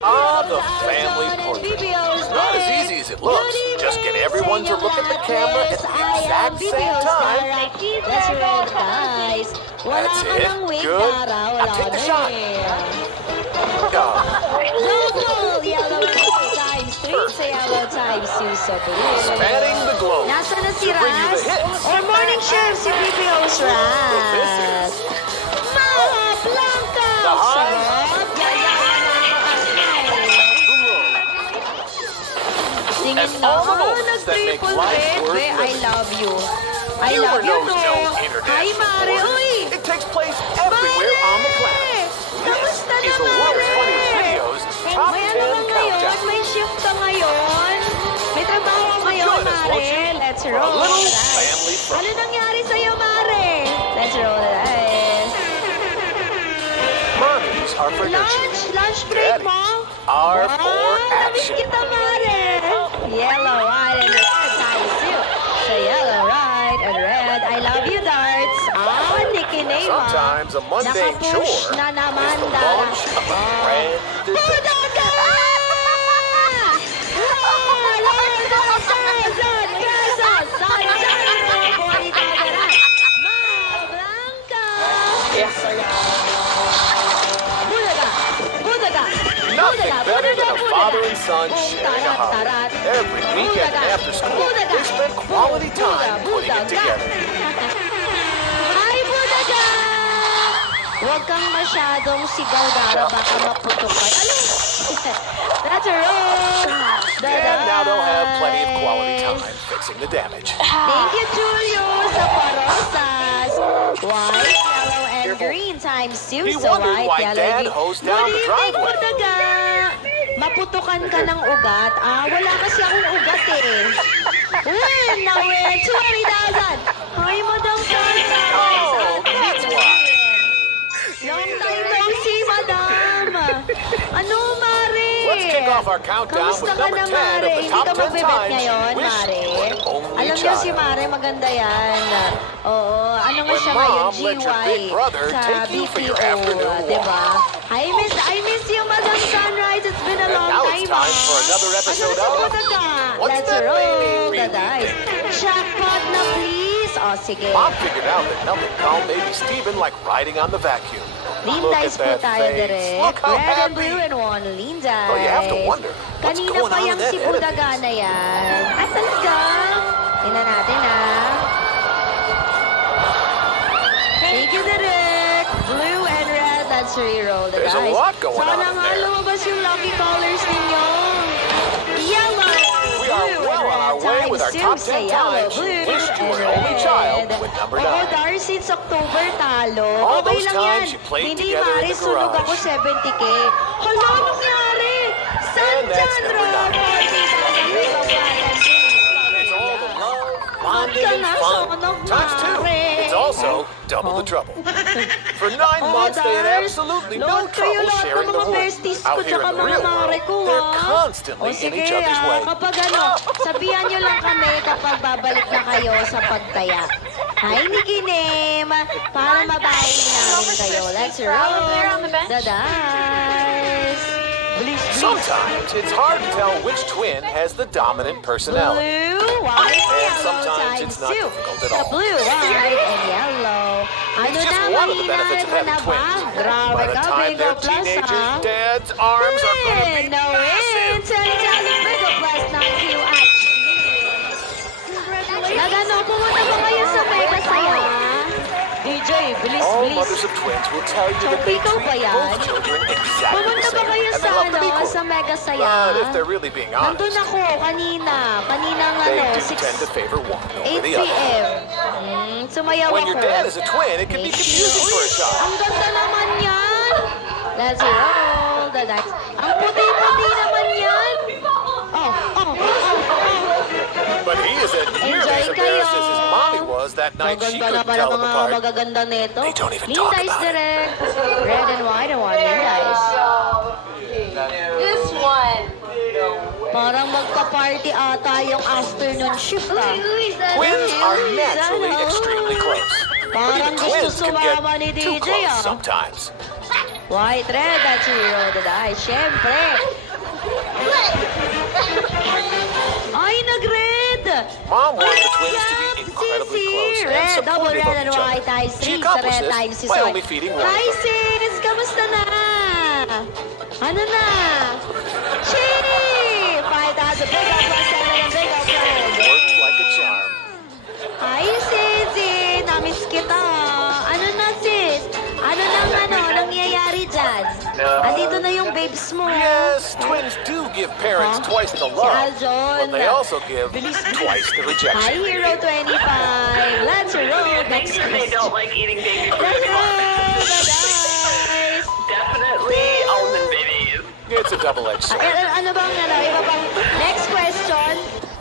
The family portrait. It's not as easy as it looks. Just get everyone to look at the camera at the exact same time. That's right, guys. That's it. Good. Now take the shot. Go. Double yellow times 3 sa yellow times 2 sa blue. Spanning the globe. Nasaan na si to bring you the Raz? hits. Or morning chef si BPO's Raz. Maha Blanca! The highs. Sarap! Tingin And na, all the moments that make nag-triple life red. worth Be, I living. love you. I Humor love you, knows no no. international Hi, Mare. borders. Uy! It takes place everywhere on the planet. Kamusta This is na, the world's Mare? funniest videos top May 10 ano ba ngayon? countdown. May shift ka ngayon? May trabaho ngayon, join us, won't you? Mare? Let's For a roll. little Alright. family fun. Ano nangyari sa'yo, Mare? Let's roll the dice. Mommies are for nurturing. Lunch break Daddies mo? are for Namiss action. kita, Mare. Yellow, white, and red times 2. So yellow, right, and red. I love you, darts. Nikki Neyma. Sometimes a mundane Nakapush chore na naman, is the Dara. launch of a grand adventure. Budaga! Nothing better than a father and son sharing a hobby. Every weekend and after school, they spend quality time putting it together. Hi, Budaga! Huwag kang masyadong sigaw, Dara. Baka maputok ka. Ano? That's a roll. And now they'll have plenty of quality time fixing the damage. Thank you, Julio, sa parosas. White, yellow, and green times 2. He So wondered white, why yellow, Dad green. hosed down the driveway. Budaga. Maputukan ka ng ugat. Wala kasi akong ugat eh. Win na win. 20,000. Hi, Madam Santa. Oh, that's why. Long time no see, Madam. Ano, Mare? Let's kick off our countdown Kamusta with ka number na, 10 Mare? of the Hindi top ka 10 magbibet times ngayon, you wish Mare. you were an only Alam niyo si child. Mare, maganda yan. Oo, ano nga When siya ngayon, Mom let your GY, big brother sa take you for your BPO, afternoon diba? I miss you, Madam Sunrise. It's been a And long now time, it's time for another episode Ano of na sa What's Let's That roll Baby the Really dice. Jackpot na, please. O, sige. Mom figured out that nothing calm baby Steven like riding on the vacuum. Lean Look dice at po that tayo face. direct. Look how Red and happy. blue and one lean dice. Oh, you have to wonder, what's Kanina going pa on in yung that si head of Budaga his? na yan. Ay, talaga? Tingnan natin, Thank you, Derek. Blue and red, that's re-roll the There's a dice. lot going on Sana in nga there. lumabas yung lucky colors ninyo. Yellow, We are blue, well on our and way red with our times top 10 2. Say yellow, times you blue, wished you were and an only child red. with number Oo, 9. Darcy, since October talo. All Okay those lang yan. times you played Hindi, together in Mari, the sunog garage. ako 70K. Hala, anong nangyari? San And that's Chandro, number 9. 40,000 pesos flat and It's all the love, Huwag bonding, ka and na, fun. sunog, Times 2. Mare. It's also double the trouble. For 9 months, they had Dars, absolutely no load kayo trouble lahat sharing ng the mga room. besties ko Out here tsaka in the mga real mare world, ko, they're ha? constantly O in sige, each other's way. kapag sabihan nyo lang kami kapag babalik na kayo sa pagtaya. Hi, Nikki Name! Para mabawi namin kayo. Let's roll the dice. Please, Sometimes it's hard to tell which twin has the dominant personality. Blue, white, And yellow sometimes times it's not 2. difficult at Sa all. blue, white, and yellow. Ano It's just na, one of the benefits of having mahina na ba? twins. Grabe By the ka, time Bigo they're Plus, teenagers, ha? Dad's arms are going to be No win! massive. Tell Bigo Plus, not you at Nagano, pumunta ba kayo sa Mega Saya? DJ, bilis, All bilis. mothers of twins will tell you that Choco, they ikaw treat ba yan? both children exactly Pumunta the ba same, kayo and sa, they love them equally. sa Mega Saya? But if they're really being honest, Nandun ako kanina. Kaninang they do 6 tend to favor one over 8 the other. p.m. Sumayaw When ako. your dad is a twin, it can be confusing for a child. Ang ganda naman yan. Let's roll the dice. Ang puti-puti naman yan. But he isn't nearly as Enjoy kayo. embarrassed as his mommy was that night she Maganda na couldn't pala tell them mga apart. magaganda nito. They don't even Lean talk dice about it. direct. Red and white and one lean dice. This one. Parang magpa-party ata yung afternoon shift ah. Twins are naturally extremely close. But Parang even gusto twins can get sumama ni too DJ close ah. sometimes. White, red, that's zero the die. Siyempre. Ay, nag-red! Mom wanted the twins to be incredibly close and Red, double supportive red of and each white other. times She 3 sa accomplished red this times si by Soy. only feeding one Hi, of them. sis! Kamusta na? Ano na? Chee! 5,000 big up plus 7 big up plus. Worked like a charm. Hi, Sisi! Namiss kita. Ano na, sis? Ano nangyayari dyan? Andito na yung babes mo. Yes, twins do give parents Huh? twice the Si love, Aljon. but they also give twice the Hi, rejection. Hero 25. Let's roll. Next They don't like eating baby food. Let's roll the dice. Definitely almond babies. It's a double-edged sword. Ano bang iba pang next question?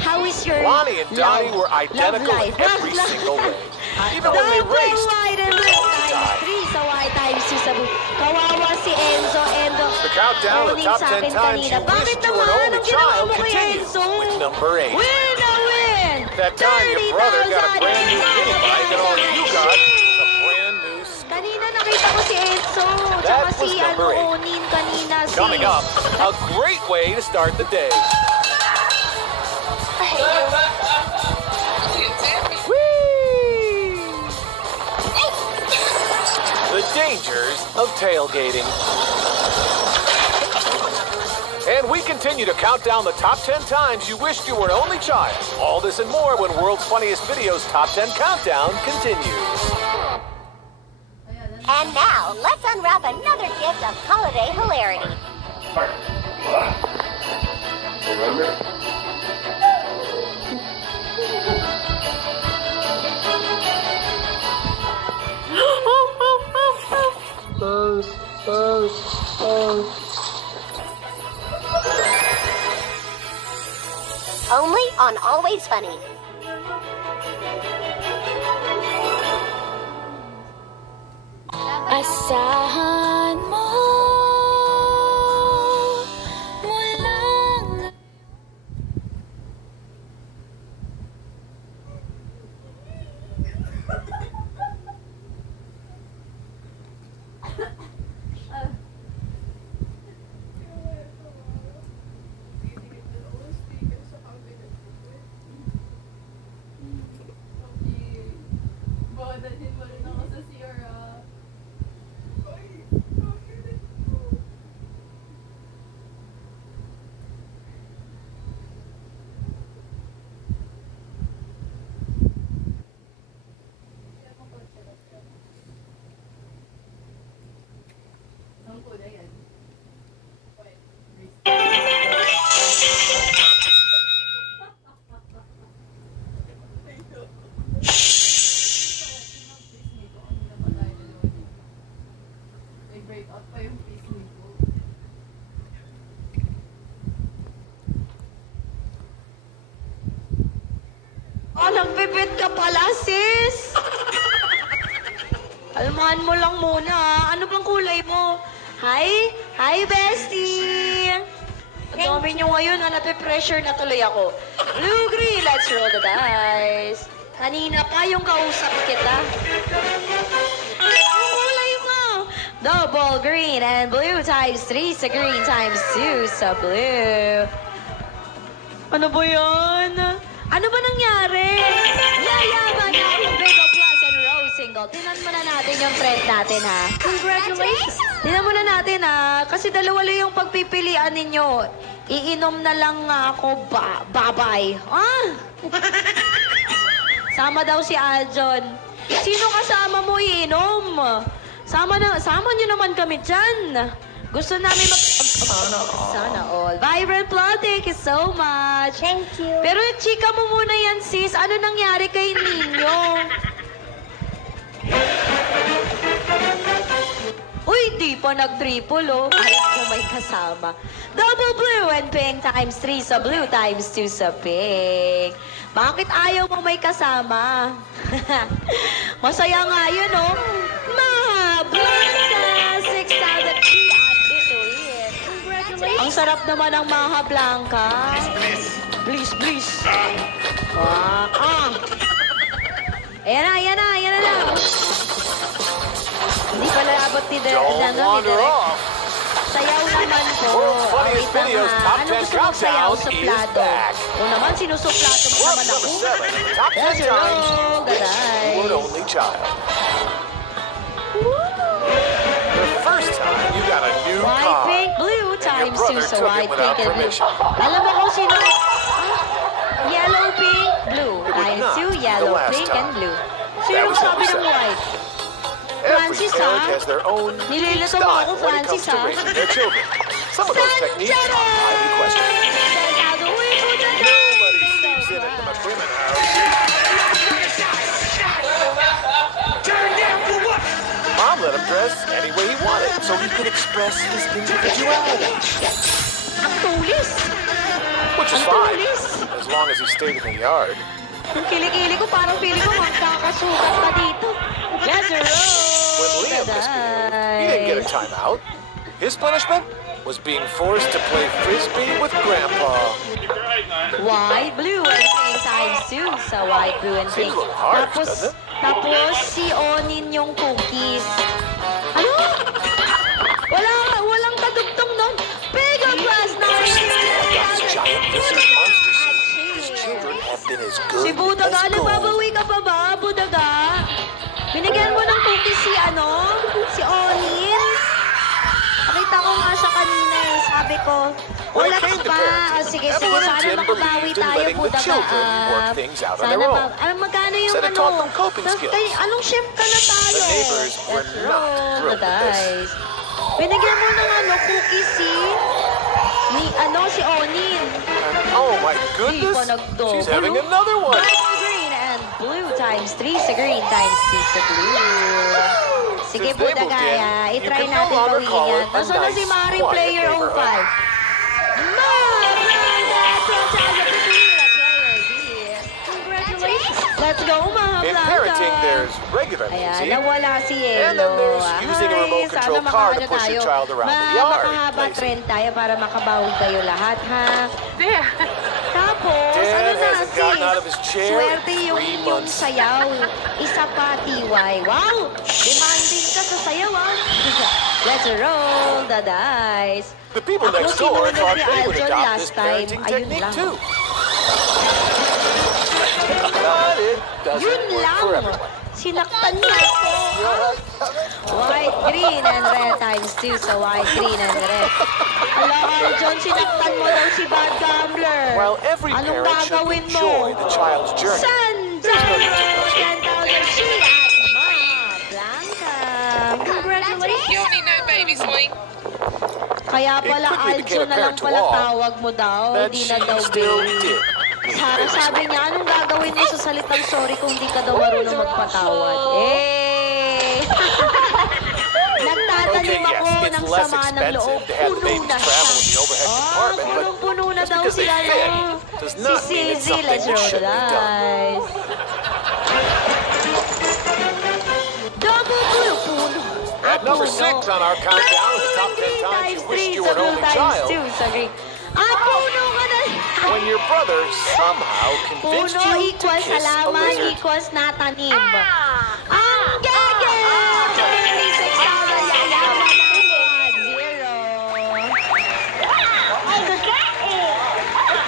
How is your Lonnie and Donnie were identical in love every life? single way. Even when they Double raced, white and it was red always a times tie. 3 sa white times 2 sa blue. Kawawa si Enzo. The countdown of the Owning top sa 10 akin times kanina. you Bakit wished you naman? were an only Anong ginawa child mo kay continues Enzo? with number 8. Win na win! That time your brother got a brand new mini bike and all you got was a brand new Kanina nakita ko si Enzo. That Tsaka was si number 8. Onin kanina. Coming up, a great way to start the day. Whee! The dangers of tailgating. And we continue to count down the top 10 times you wished you were an only child. All this and more when World's Funniest Videos Top 10 Countdown continues. And now, let's unwrap another gift of holiday hilarity. Only on Always Funny. Asahan mo mulang Dadalhin mo rin ako sa CR, ah. Ang kulay yan. Break out pa yung face nito. Nagpipit ka pala, sis! Almahan mo lang muna, ah. Ano bang kulay mo? Hi! Hi, bestie! Ang dami nyo ngayon, nape-pressure na tuloy ako. Blue, green, let's roll the dice. Kanina pa yung kausap kita. Ang kulay mo! Double green and blue times 3 sa green times 2 sa blue. Ano ba yan? Ano ba nangyari? Yayaman na ang Big O Plus and Rose single. Tinan muna natin yung friend natin, ha? Congratulations! Tinan muna natin, ha? Kasi dalawa lang yung pagpipilian ninyo. Iinom na lang nga ako, bye-bye. Ah! Sama daw si Aljon. Sino kasama mo iinom? Sama nyo naman kami dyan. Gusto namin Sana all. Vibrant Plot, thank you so much. Thank you. Pero chika mo muna yan, sis. Ano nangyari kay Ninyo? Uy, di pa nag-triple, oh. Ay, ako may kasama. Double blue and pink times 3 sa blue times 2 sa pink. Bakit ayaw mo may kasama? Masaya nga yun, oh. Mahablanca, 6,000 at bituin. Congratulations. Ang sarap naman ng Maha Blanca. Please, please. Ayan na, ayan na, ayan na. Hindi pala abot ni Don't wander off. Sayaw naman po. World's Funniest Wait lang, Videos ha. Top Ano 10 gusto mong sayaw? Countdown is Suplado. back. O naman, sinusuplato mo Club naman ako. number 7. Top 10 That's times you wrong, wish you were an guys. only child. The first time you got a new White, car. pink, blue times two. brother So took it white, without pink, and blue. permission. Alam mo kung sino? Yellow, pink, blue. It would Times not two, be the yellow, last pink, time. and blue. That Sino was sabi number ng 7. white? Every Francis, parent ha? has their own unique Nililito mo style ako, when it comes Francis, to ha? raising their children. Some of those techniques are highly questioned. Nobody sleeps in at the McCrimmon house. Mom let him dress any way he wanted so he could express his individuality, Ang tulis. which is Ang fine tulis. as long as he stayed in the yard. Ang kilikili ko, parang feeling ko magkakasugat pa dito. Let's roll! When Liam misbehaved, he didn't get a timeout. His punishment was being forced to play frisbee with Grandpa. White, blue, and pink times two. Sa white, blue, and pink. Seems a little harsh, doesn't it? Tapos si Onin yung cookies. Ano? Walang kadugtong nun. Big up last night. These giant lizard monster suits. His children have been as good Si Budaga, as gold. nagbabawi ka pa ba, Budaga? Binigyan mo ng cookies si si Onin. Nakita ko nga siya kanina eh. Sabi ko, When wala it came ka to pa. parenting, Sige, Evelyn and sana Tim makabawi believed in tayo, letting the Budaga. children work things out on Sana their own. magkano yung Said it taught them coping Tapos skills. Anong shift ka na tayo? The neighbors were Let's not roll thrilled the with this. dice. Binigyan mo ng cookies si Onin. Oh my Di goodness, pa nagdo. she's having another one. White, green, and blue times 3 sa green times 2 sa blue. Sige, Since they moved Budagaya. in, you I-try can no natin longer gawin call yan. it a Nasaan na si nice, Mari quiet Player 05? neighborhood. Congratulations! Let's go, mga In Blanca! parenting, there's regular Ayan, music. nawala si Yelo. And then there's using a remote Hi, control sana car to makaano push your tayo. child around the yard, Makahaba Lacey. trend tayo para makabawi kayo lahat, ha? Tapos, Dad ano na, hasn't gotten out of his chair swerte in yung 3 months. sayaw. Isa pa, TY. Wow! Demanding ka sa sayaw, ah. Let's roll the dice. The people Ako next door sinunod thought ni they would Aljon adopt last this time. parenting Ayun technique lang. too. But it doesn't Yun work for lang. everyone. Sinaktan niya ako. White, green, and red times 2 sa white, green, and red. Hala, Aljon, sinaktan mo daw si Bad Gambler. While every Anong parent should gagawin mo? enjoy the child's journey, Sandra! 10,000 she at Ma Blanca. Congratulations. You only know baby swing. Kaya pala, It quickly became Aljon na lang apparent to pala all tawag mo daw. that Hindi she na daw still babe. did. Sabi niya, anong gagawin mo sa salitang sorry kung di ka daw marunong magpatawad? Eh! Nagtatanim Okay, ako yes, it's ng less sama ng loob. expensive to have the Puno babies na travel in siya. the overhead compartment, but punong-puno na just daw because they sila, fit no? does Si not mean it's Sisi, something let's that roll should the be done. dice. Double blue, puno. At number Puno. 6 on our countdown of the top 10 times you wished you were an only child, Sa green. Puno ka na. when your brother somehow convinced Puno you to equals kiss a halaman lizard. equals natanim. Ang gege! 26,000 yayaman na 0.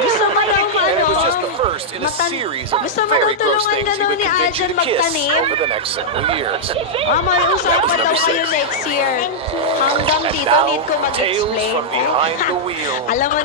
Gusto mo daw And it was just the first in a series of Gusto mo very daw gross tulungan things ka he daw would ni convince you Aljon to kiss magtanim? over the next several years. May usapan daw number kayo 6. next year. Hanggang And dito now, need ko tales mag-explain. from behind the wheel. Alam mo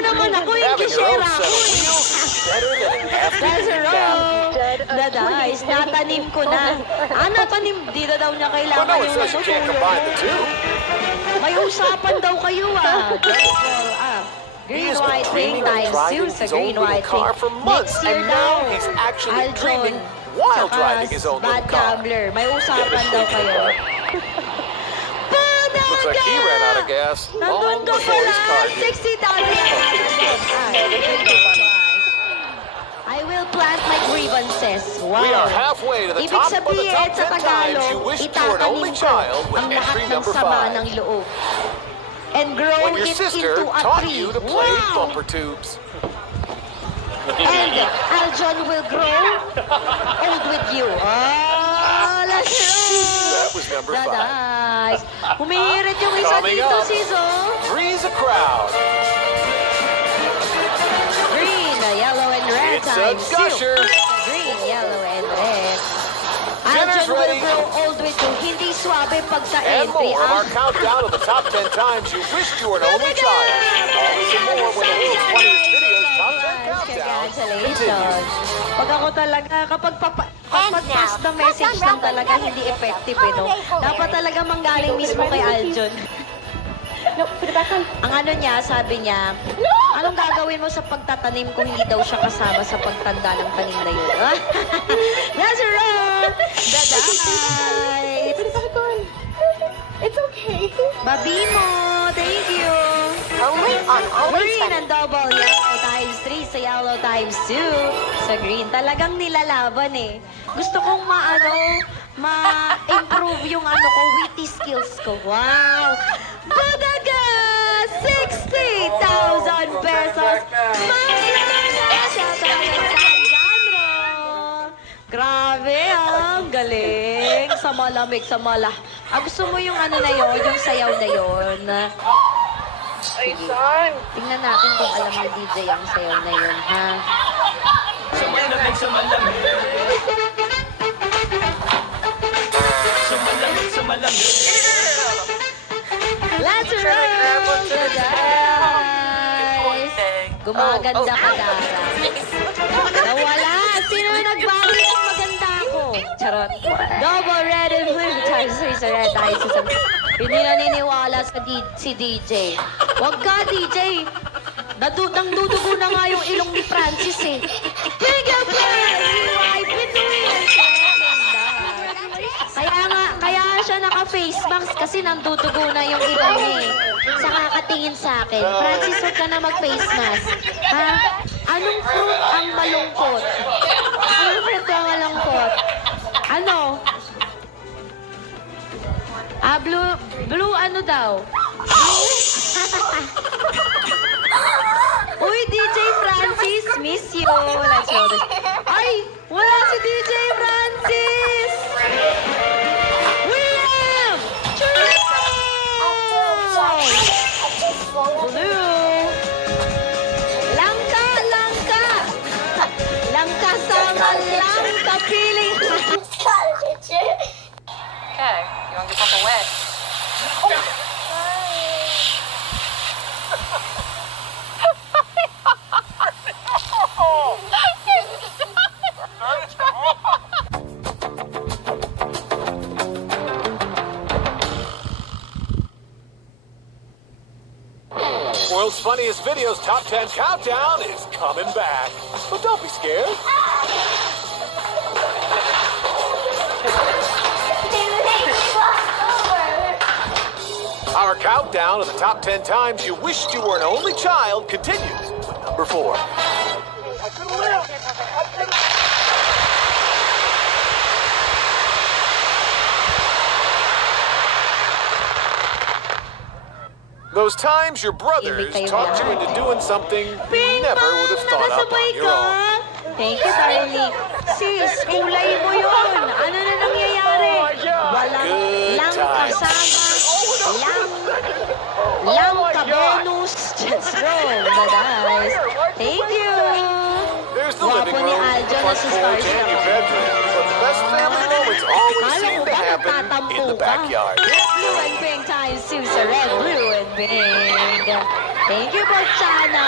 naman ako yung Having your own kishera set ako of eh. wheels is better than an That's afternoon nap. wrong. The dice, natanim ko na. Natanim, di na daw niya But kailangan no, it yung says you can't combine the two. May usapan daw kayo ah. He Green, has been white, pink dreaming of times driving 2 sa his own green, little white, car pink. for months, Next year and now daw, he's actually Aljon, dreaming while tsaka driving his own Bad little car. Gambler. May usapan daw kayo. Looks like he ran out of gas Nandun long ka before his car pala. did. 60,000. I will plant my grievances. Wow. We are halfway to the Ibig top of the sabihin, top sa 10 times you Tagalog, wished you were an only itatanim ko child with ang lahat entry ng number sama ng 5. loob. And grow When your it sister into a taught tree. you to play Wow. bumper tubes. And Aljon will grow old with you. Ah! Let's roll! That was number 5. Daday! Humihirit yung isa Coming dito, up. Siso. Three's a crowd. Green, yellow, and red It's a times 2. gusher. Green, yellow, and red. Jenner's Aljon will ready. grow old with you. Hindi swabe And pagka-entry. more of our countdown of the top 10 times you wished you were an only child. All this and more when the world's funniest videos top 10 countdown Congratulations. continues. Pag ako talaga, kapag pass the message lang talaga, hindi effective, eh, no? Dapat talaga manggaling mismo kay Aljon. Ang ano niya, sabi niya, anong gagawin mo sa pagtatanim kung hindi daw siya kasama sa pagtanda ng tanim na yun? Let's roll! Daday! It's okay. Babimo! Thank you! Only on Always Green Sunny. and double yellow times 3 sa yellow times 2 sa green. Talagang nilalaban eh. Gusto kong ma-improve yung witty skills ko. Wow! Badaga! 60,000 pesos! Grabe ang galing. Sa malamig, sa mala. Gusto mo yung na yun, yung sayaw na yun? Ay, son. Tingnan natin kung alam ni DJ ang sayaw na yun, ha? Let's roll, guys! Gumaganda ka, Dara. Nawala! Sino nagbago yung maganda ako? Charot. Double red and blue times 3 sa red tayo sa hindi naniniwala si DJ. Wag ka, DJ! Nangdudugo na nga yung ilong ni Francis eh. Bigger play! Right between! Kaya siya naka-face mask kasi nangdudugo na yung ilong niya eh. Sa kakatingin sa akin. Francis, huwag ka na mag-face mask. Ha? Anong fruit ang malungkot? Anong fruit ang malungkot? Ano? Blue ano daw? Uy, DJ Francis, miss you. Let's roll this. Ay, wala si DJ Francis. William! Churro! Blue. Langka, langka. Langka sama langka feeling. Okay, you want to get papa wet? World's Funniest Videos Top 10 Countdown is coming back. But don't be scared. Our countdown of the top 10 times you wished you were an only child continues with number 4. Those times your brothers talked you into doing something you never would have thought up on your own. Thank you, darling. Sis, kulay mo yun. Ano na nangyayari? Walang Good lang times. kasama. Lang ka-bonus. Just roll the dice. Thank you. There's the Guwapo living ni room, Aljon na front si porch, Starstruck. and your bedroom. But the best family moments always Kala seem ko to ba happen nagtatampo in the ka? backyard. Red, blue, and pink times 2 sa red, blue, and pink. Thank you, Bochana.